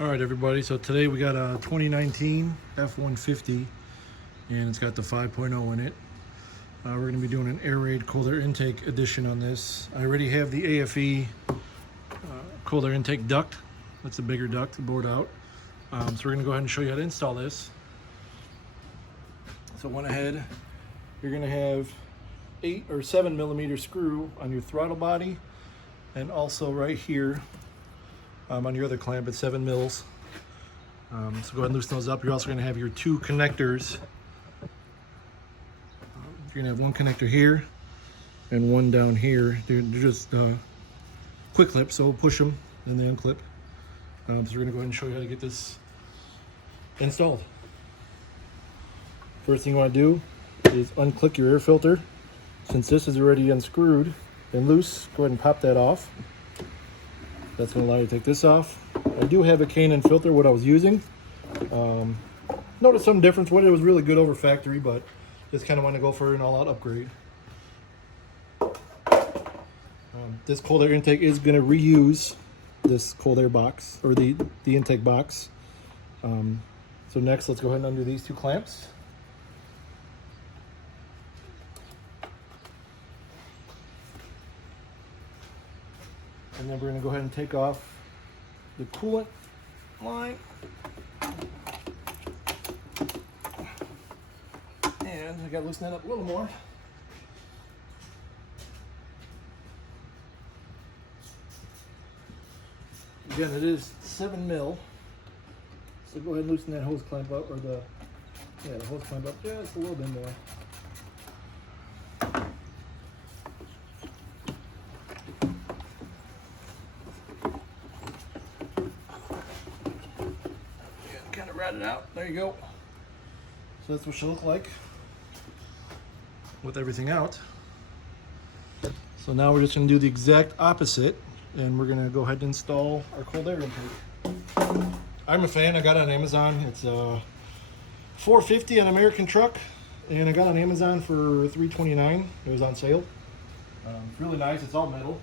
All right, everybody. So today we got a 2019 F-150, and it's got the 5.0 in it. We're going to be doing an Airaid Cold Air Intake edition on this. I already have the AFE Cold Air Intake duct. That's a bigger duct bored out. So we're going to go ahead and show you how to install this. So went ahead. You're going to have 8 or 7 millimeter screw on your throttle body, and also right here on your other clamp at 7 mils. So go ahead and loosen those up. You're also going to have your 2 connectors. You're going to have one connector here and one down here. They're just quick clip, so push them and they unclip. So we're going to go ahead and show you how to get this installed. First thing you want to do is unclick your air filter. Since this is already unscrewed and loose, go ahead and pop that off. That's going to allow you to take this off. I do have a K&N filter, what I was using. Noticed some difference. What it was really good over factory, but just kind of want to go for an all-out upgrade. This cold air intake is going to reuse this cold air box, or the intake box. So next, let's go ahead and undo these 2 clamps. And then we're going to go ahead and take off the coolant line. And I got to loosen that up a little more. Again, it is 7 mil. So go ahead and loosen that hose clamp up, or the hose clamp up just a little bit more. Kind of rat it out. There you go. So that's what she'll look like with everything out. So now we're just going to do the exact opposite, and we're going to go ahead and install our cold air intake. I'm a fan. I got it on Amazon. It's $4.50 on American Truck, and I got it on Amazon for $3.29. It was on sale. It's really nice. It's all metal.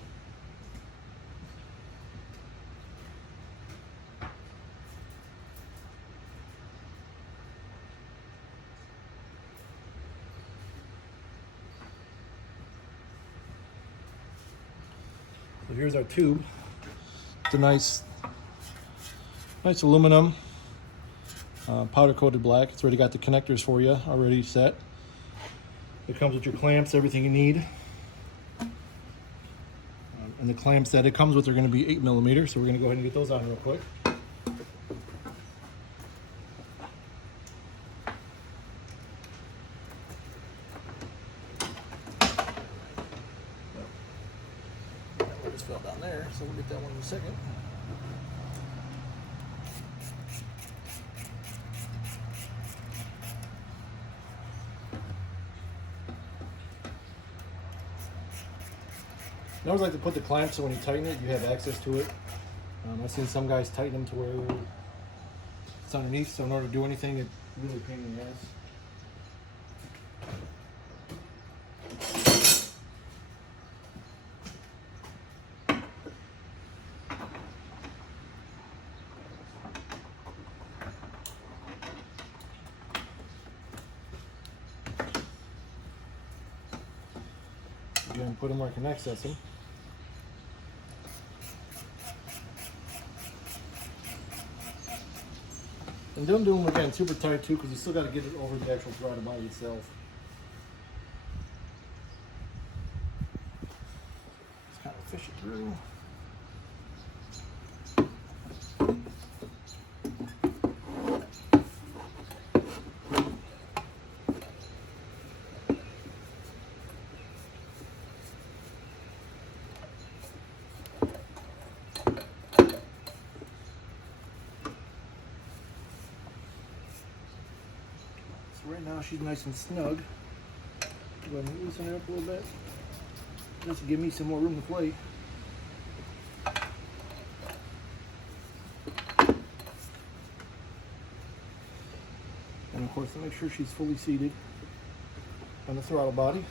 So here's our tube. It's a nice aluminum, powder coated black. It's already got the connectors for you already set. It comes with your clamps, everything you need. And the clamps that it comes with are going to be 8 millimeter, so we're going to go ahead and get those on real quick. Just fell down there, so we'll get that one in a second. I always like to put the clamp so when you tighten it, you have access to it. I've seen some guys tighten them to where it's underneath, so in order to do anything, it's really a pain in the ass. Again, put them where I can access them. And don't do them again super tight too, because you still got to get it over the actual throttle body itself. Just kind of fish it through. Right now she's nice and snug. Go ahead and loosen her up a little bit, just to give me some more room to play. And of course, to make sure she's fully seated on the throttle body.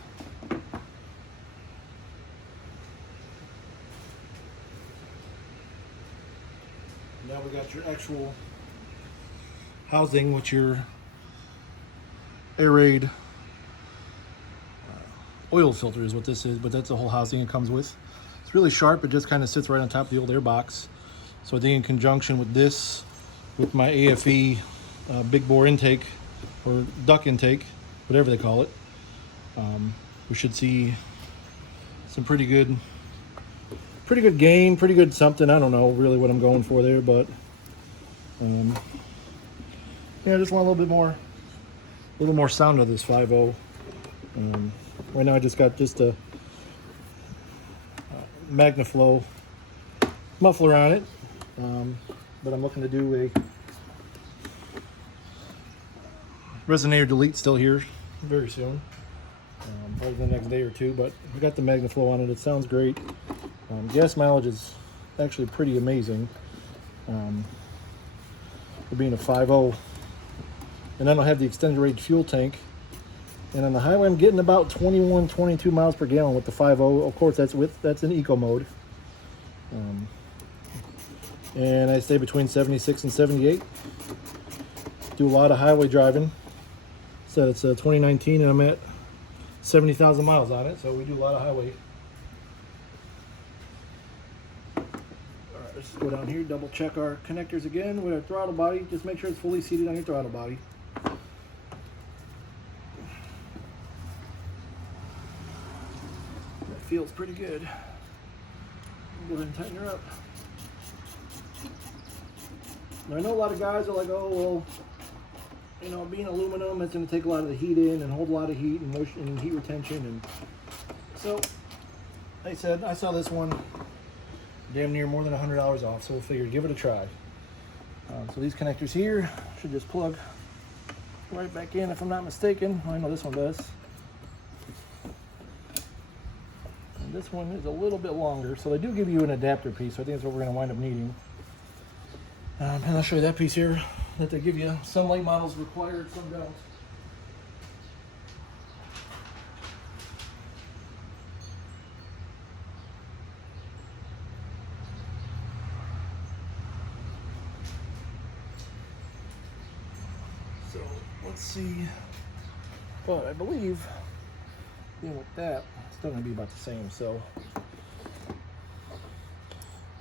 Now we got your actual housing with your Airaid oil filter is what this is, but that's the whole housing it comes with. It's really sharp. It just kind of sits right on top of the old air box. So I think in conjunction with this, with my AFE big bore intake or duct intake, whatever they call it, we should see some pretty good gain, pretty good something. I don't know really what I'm going for there, but yeah, I just want a little more sound of this 5.0. Right now I just got a MagnaFlow muffler on it, but I'm looking to do a resonator delete still here very soon, probably the next day or two, but I got the MagnaFlow on it. It sounds great. Gas mileage is actually pretty amazing for being a 5.0, and I don't have the extended range fuel tank. And on the highway, I'm getting about 21, 22 miles per gallon with the 5.0. Of course, that's in eco mode. And I stay between 76 and 78. Do a lot of highway driving. So it's 2019, and I'm at 70,000 miles on it. So we do a lot of highway. All right, let's just go down here, double check our connectors again with our throttle body. Just make sure it's fully seated on your throttle body. Feels pretty good. Go ahead and tighten her up. Now, I know a lot of guys are like, oh, well, you know, being aluminum, it's going to take a lot of the heat in and hold a lot of heat and moisture and heat retention. And so, like I said, I saw this one damn near more than $100 off, so we'll figure give it a try. So these connectors here should just plug right back in if I'm not mistaken. I know this one does. This one is a little bit longer, so they do give you an adapter piece, so I think that's what we're going to wind up needing. And I'll show you that piece here that they give you. Some late models required, some don't. So let's see. But I believe, with that, still gonna be about the same. So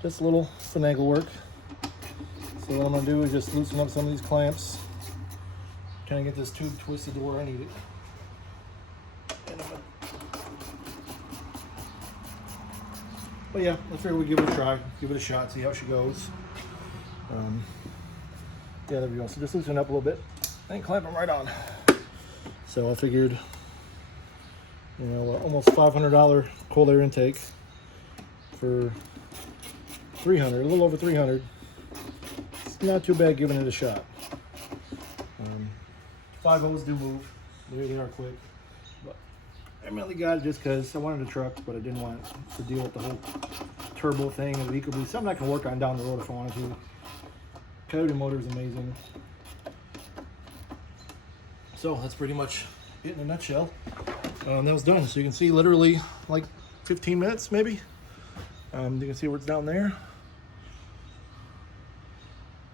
just a little finagle work. So what I'm gonna do is just loosen up some of these clamps, kind of get this tube twisted to where I need it. And but yeah, I figure we give it a try, give it a shot, see how she goes. Yeah, there we go. So just loosen it up a little bit and clamp them right on. So I figured, you know, almost $500 cold air intake for $300, a little over $300. It's not too bad giving it a shot. 5.0s do move. They are quick. But I mainly got it just because I wanted a truck, but I didn't want to deal with the whole turbo thing and the EcoBoost. Something I can work on down the road if I wanted to. Coyote motor is amazing. So that's pretty much it in a nutshell. That was done. So you can see literally like 15 minutes maybe. You can see where it's down there.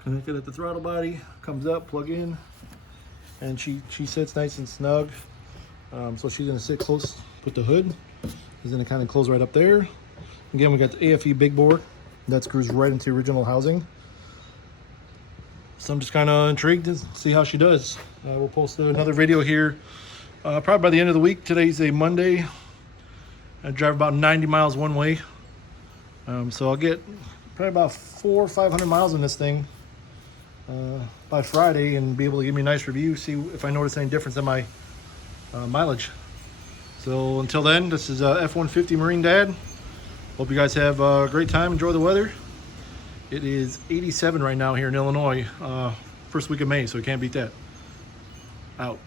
Connected at the throttle body, comes up, plug in, and she sits nice and snug. So she's gonna sit close with the hood. Is gonna kind of close right up there. Again, we got the AFE big bore that screws right into the original housing. So I'm just kind of intrigued to see how she does. We'll post another video here probably by the end of the week. Today's a Monday. I drive about 90 miles one way. So I'll get probably about 400 or 500 miles in this thing by Friday and be able to give me a nice review, see if I notice any difference in my mileage. So until then, this is F-150 Marine Dad. Hope you guys have a great time, enjoy the weather. It is 87 right now here in Illinois, first week of May, so we can't beat that. Out.